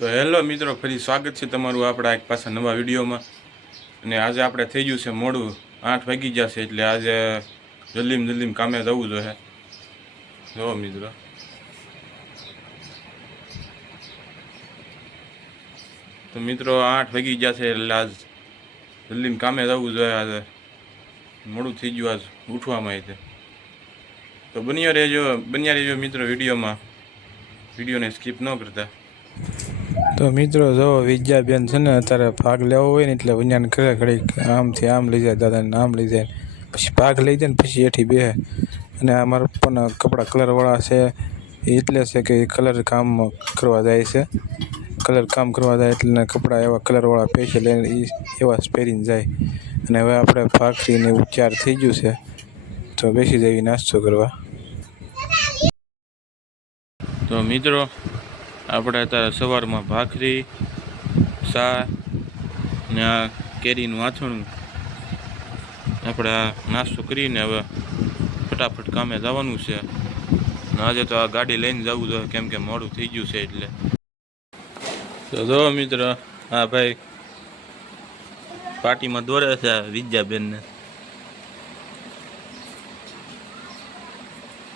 તો હેલો મિત્રો, ફરી સ્વાગત છે તમારું આપણા એક પાછા નવા વિડીયોમાં. અને આજે આપણે થઈ ગયું છે મોડું, 8 વાગી ગયા છે, એટલે આજે જલ્દીમાં કામે જવું જોઈએ. જો મિત્રો, તો મિત્રો 8 વાગી ગયા છે, એટલે આજ જલ્દીમાં કામે જવું જોઈએ. આજે મોડું થઈ ગયું આજ ઉઠવામાં. તો બન્યા રહેજો મિત્રો વિડીયોમાં, વિડીયોને સ્કીપ ન કરતા. તો મિત્રો જો વિદ્યાબેન છે ને અત્યારે ભાગ લેવો હોય ને એટલે વિજ્ઞાન કરે ઘડીક આમથી આમ લઈ જાય, દાદાને આમ લઈ જાય, પછી ભાગ લઈ જાય ને પછી એથી બેસે. અને આ મારા પપ્પાના કપડાં કલરવાળા છે, એટલે છે કે કલર કામ કરવા જાય છે. કલર કામ કરવા જાય એટલે કપડાં એવા કલરવાળા સ્પેશિયલ એવા જ પહેરીને જાય. અને હવે આપણે ભાખરીને ઉચ્ચાર થઈ ગયું છે, તો બેસી જઈએ નાસ્તો કરવા. તો મિત્રો, આપણે અત્યારે સવારમાં ભાખરી, ચા ને આ કેરીનું આથણું આપણે આ નાસ્તો કરીને હવે ફટાફટ કામે જવાનું છે. આજે તો આ ગાડી લઈને જવું જોઈએ, કેમ કે મોડું થઈ ગયું છે એટલે. તો જો મિત્ર, હા ભાઈ પાર્ટીમાં દોરે છે વિદ્યાબેનને.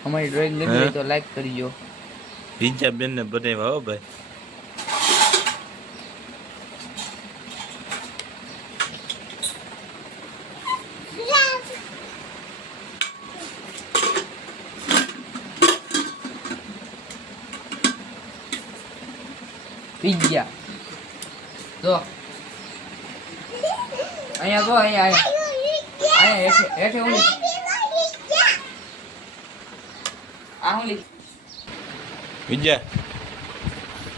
અમારી ડ્રોઈંગ લીધી તો લાઈક કરજો. વિદ્યાબેનને બનાવ્યા હો ભાઈ. વિદ્યા જો અહીંયા જો અહીંયા હેઠે ઓલી આ ઓલી વિદ્યા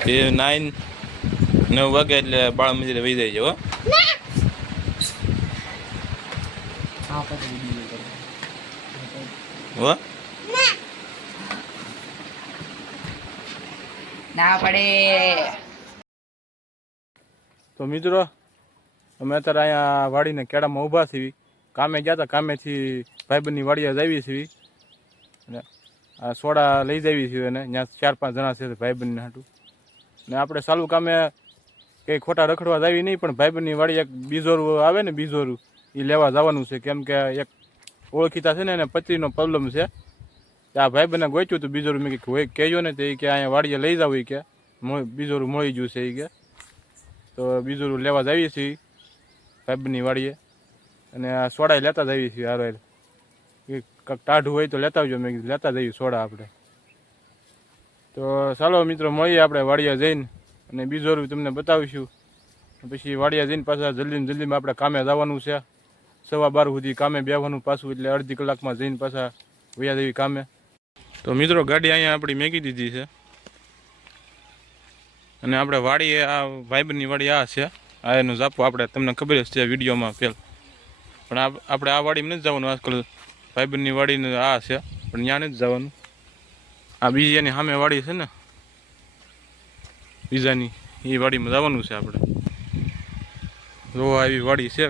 એ 9 વાગે એટલે બાળ મંદિરે વહી જાય છે હો. હા પછી વિડિયો કરો હો ના પડે. તો મિત્રો, અમે અત્યારે અહીંયા વાડીને કેળામાં ઊભા છીએ. કામે ગયા હતા, કામેથી ભાઈબંધની વાડીએ જ આવી છીએ. અને આ સોડા લઈ જવી છીએ, અને ત્યાં 4-5 જણા છે ભાઈબંધને હાટું. ને આપણે ચાલુ કામે કંઈ ખોટા રખડવા જાવી નહીં, પણ ભાઈબંધની વાડી એક બીજોરું આવે ને, બીજોરું એ લેવા જવાનું છે. કેમ કે એક ઓળખીતા છે ને એને પથરીનો પ્રોબ્લેમ છે. આ ભાઈબંધને ગોચ્યું હતું બીજોરું. મેં હોય કહેજો ને તો એ કે અહીંયા વાડીએ લઈ જાવ, એ કે બીજોરું મળી ગયું છે એ કે. તો બીજોરું લેવા જઈએ છીએ ભાઈબંધની વાડીએ, અને આ સોડા લેતા જઈએ છીએ. હારો એ કાંઈક ટાઢું હોય તો લેતા આવજો. મેં કીધું લેતા જઈએ સોડા આપણે. તો ચાલો મિત્રો, મળીએ આપણે વાડીએ જઈને, અને બીજોરું તમને બતાવીશું. પછી વાડીએ જઈને પાછા જલ્દીમાં આપણે કામે જવાનું છે. 12:15 સુધી કામે બેસવાનું પાછું, એટલે અડધી કલાકમાં જઈને પાછા વયા જઈએ કામે. તો મિત્રો, ગાડી અહીંયા આપણી મેકી દીધી છે, અને આપણે વાડીએ આ ભાઈબંધની વાડી આ છે. આ એનું જાપો આપણે તમને ખબર જ છે વિડીયોમાં પહેલ. પણ આપણે આ વાડીમાં નથી જવાનું આજકાલ. ભાઈબંધની વાડીને આ છે, પણ ત્યાં નથી જવાનું. આ બીજી એની સામે વાડી છે ને, બીજાની એ વાડીમાં જવાનું છે આપણે. જો આવી વાડી છે.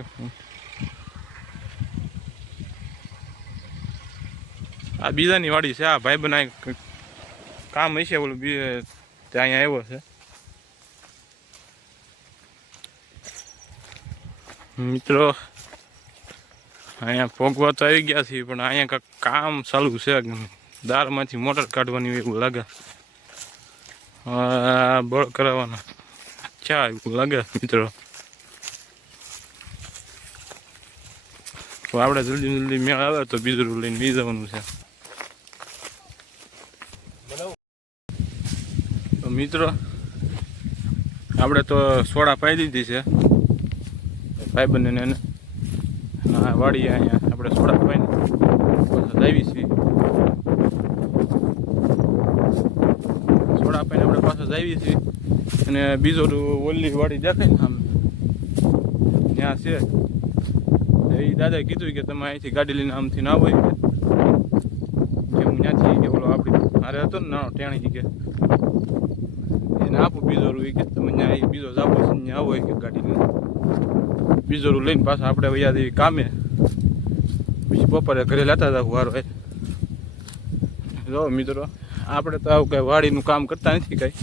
આ બીજાની વાડી છે. આ ભાઈબંધ આ કામ હશે ઓલું તે અહીંયા આવ્યો છે. મિત્રો, અહીંયા ભોગવા તો આવી ગયા છીએ, પણ અહીંયા કાંઈક કામ ચાલુ છે. દાળમાંથી મોટર કાઢવાની એવું લાગે, બળ કરાવવાના ચા એવું લાગે મિત્રો. તો આપણે જલ્દી મેળ આવે તો બીજું લઈને બી જવાનું છે. તો મિત્રો, આપણે તો સોડા પાઈ દીધી છે ભાઈબંધને એને. હા વાડીએ અહીંયા આપણે સોડા પાઈને પાછા જાવી છીએ. સોડા પાઈને આપણે પાછા જાવી છીએ, અને બીજો ઓલી વાડી દેખાય ને આમ ત્યાં છે. એ દાદાએ કીધું કે તમે અહીંથી ગાડી લઈને આમથી ના હોય કે હું ત્યાંથી કે ઓલો આપણી મારે હતો ને નાનો ટેણી કે એને આપું બીજોરું. એ કે તમે ત્યાં બીજો જાપો છે ત્યાં આવો કે ગાડી લઈને બીજોરું લઈને પાછા આપણે વયા દેવી કામે. પછી બપોરે ઘરે લેતા હતા વારો. જો મિત્રો, આપણે તો આવું કાંઈ વાડીનું કામ કરતા નથી કાંઈ.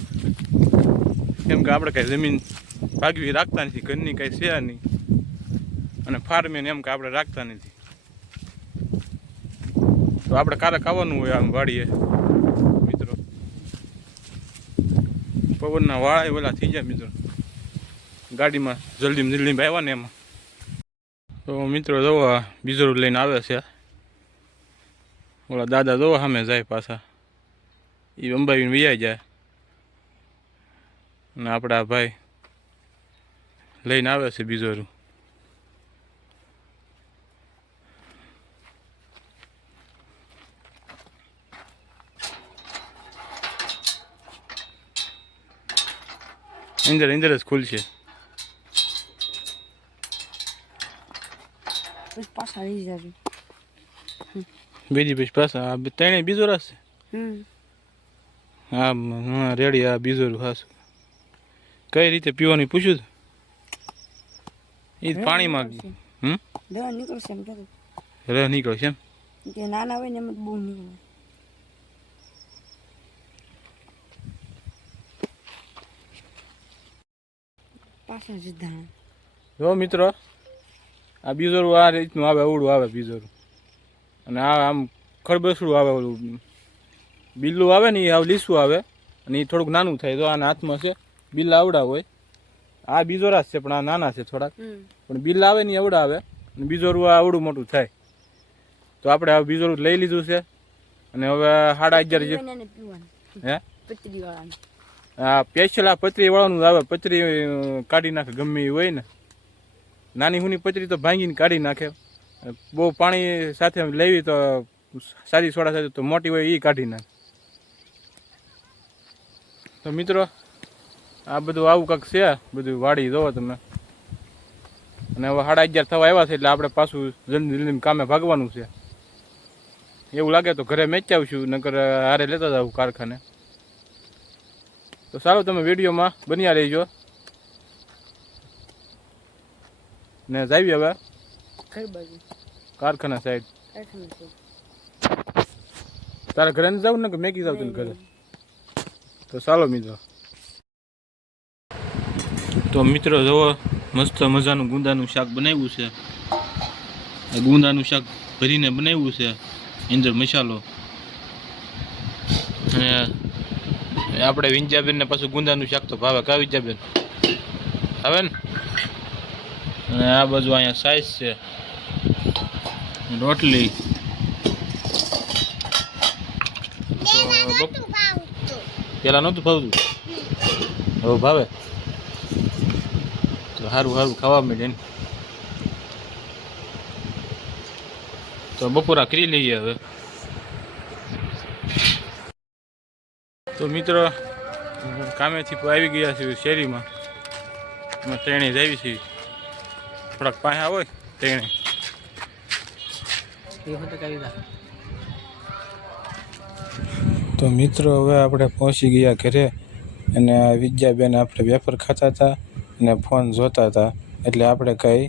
કેમ કે આપણે કાંઈ જમીન ભાગવી રાખતા નથી, ઘરની કાંઈ છે નહીં, અને ફાર્મે એમ કે આપણે રાખતા નથી. તો આપણે કારક આવવાનું હોય આમ વાડીએ મિત્રો. પવનના વાળા ઓલા થઈ જાય મિત્રો, ગાડીમાં જલ્દી આવ્યા ને એમાં. તો મિત્રો જોવો બીજો લઈને આવે છે. ઓલા દાદા જોવો સામે જાય પાછા, એ અંબાવીને વૈયા જાય, અને આપણા ભાઈ લઈને આવે છે બીજો. અંદર જ ખુલશે. પાછા લઈ જજો. બીજી પછી પાછા ત્રણેય બીજો રસ છે. હા રેડી. આ બીજો ખાસ કઈ રીતે પીવાની પૂછ્યું એ પાણીમાં દવા નીકળશે એમ કહેતો. રસ નીકળશે એમ કે નાના હોય ને એમ જ બહુ નીકળે. પાછા સીધા જો મિત્રો આ બીજોરું આ રીતનું આવે, અવળું આવે બીજોરું, અને આ આમ ખરબસડું આવે, ઓલું બિલ્લું આવે ને એ આવ લીસું આવે, અને એ થોડુંક નાનું થાય. તો આના હાથમાં છે બિલ્લા આવડા હોય. આ બીજોરા છે પણ આ નાના છે થોડાક, પણ બિલ્લા આવે ને આવડા આવે, અને બીજોરું આ આવડું મોટું થાય. તો આપણે આ બીજોરું લઈ લીધું છે, અને હવે 11.5 હે પતરી વાળા આ સ્પેશિયલ આ પતરી વાળાનું આવે. પતરી કાઢી નાખે ગમે એ હોય ને, નાની હુની પતરી તો ભાંગીને કાઢી નાખે. બહુ પાણી સાથે લેવી તો સાદી સોડા સાથે, તો મોટી હોય એ કાઢી નાખે. તો મિત્રો આ બધું આવું કાંક છે બધું વાડી જોવો તમે. અને હવે 11:30 થવા આવ્યા છે, એટલે આપણે પાછું જલ્દી કામે ભાગવાનું છે. એવું લાગે તો ઘરે મેચ આવશું, નકર હારે લેતા જાવ કારખાને. તો સારું, તમે વિડીયોમાં બન્યા રહેજો. ને જાવી હવે કારખાના સાઈડ. તારા ઘરે ને જાવ ને કે મેકી જાવ તને ઘરે? તો ચાલો મિત્રો. તો મિત્રો જુઓ મસ્ત મજાનું ગુંદાનું શાક બનાવ્યું છે. ગુંદાનું શાક ભરીને બનાવ્યું છે, અંદર મસાલો. અને આપણે વિંજાબેનને પાછું ગુંદાનું શાક તો ભાવે. કા વિંજાબેન આવે ને? અને આ બાજુ અહીંયા સાઈઝ છે, રોટલી. પેલા નહોતું ભાવતું, હવે ભાવે. તો સારું સારું ખાવા માંડે ને. તો બપોરા કરી લઈએ હવે. તો મિત્રો કામેથી આવી ગયા છે શેરીમાં. અમે ત્રણેય જ આવી છીએ, થોડાક પાયા હોય ત્રણેય. તો મિત્રો હવે આપણે પહોંચી ગયા ઘરે, અને વિદ્યાબેન આપણે વેફર ખાતા હતા અને ફોન જોતા હતા, એટલે આપણે કંઈ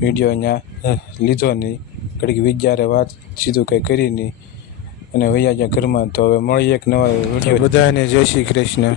વિડીયો અહીંયા લીધો નહીં. ઘડીક વિદ્યારે વાત સીધું કંઈ કરી નહીં, અને વૈયા ગયા ઘરમાં. તો હવે મળીએ એક નવા વિડીયો. બધાને જય શ્રી કૃષ્ણ.